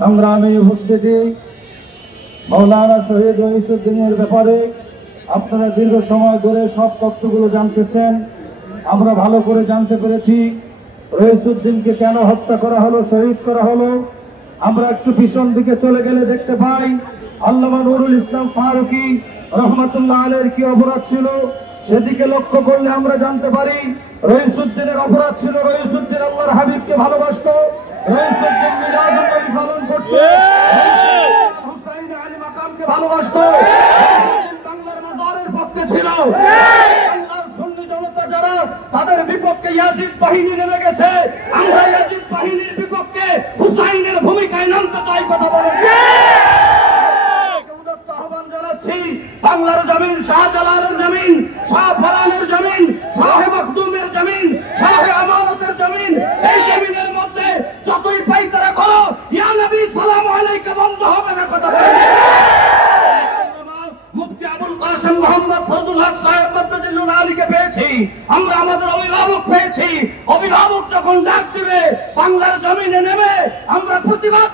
সংগ্রামী উপস্থিতি, মাওলানা শহীদ রইসুদ্দিনের ব্যাপারে আপনারা দীর্ঘ সময় ধরে সব তথ্যগুলো জানতেছেন। আমরা ভালো করে জানতে পেরেছি রইসুদ্দিনকে কেন হত্যা করা হলো, শহীদ করা হলো। আমরা একটু পিছন দিকে চলে গেলে দেখতে পাই আল্লামা নুরুল ইসলাম ফারুকী রহমাতুল্লাহ আলাইহির কি অপরাধ ছিল। সেদিকে লক্ষ্য করলে আমরা জানতে পারি রইসুদ্দিনের অপরাধ ছিল, রইসুদ্দিন আল্লাহর হাবিবকে ভালোবাসতো, রইসুদ্দিন মিলাদুন নবী পালন করত, হুসাইন আলী মাকামকে ভালোবাসতো, বাংলার মাজারের পক্ষে ছিল। বাংলার সুন্নি জনতা যারা তাদের বিপক্ষে ইয়াজিদ বাহিনী নেমে গেছে, আমরা ইয়াজিদ বাহিনীর বিপক্ষে হুসাইনের ভূমিকায় নামতে চাই। কথা বলেন আহ্বান জানাচ্ছি, বাংলার জমিন শাহজালালের জমিন, শাহ ফরানের জমিন, শাহ মখদুমের জমিন, শাহ আমানতের জমিন। এই জমিনের মধ্যে যতই পাইতারা করো ইয়া নবী সালাম আলাইকা বন্ধ হবে না। কথা বলেন মুফতি আবুল কাসেম মোহাম্মদ ফজলুল হক সাহেব মাদ্দাজিল্লুল আলীকে পেয়েছি, আমরা আমাদের অভিভাবক পেয়েছি। অভিভাবক যখন ডাক দিবে বাংলার জমিনে নেমে আমরা প্রতিবাদ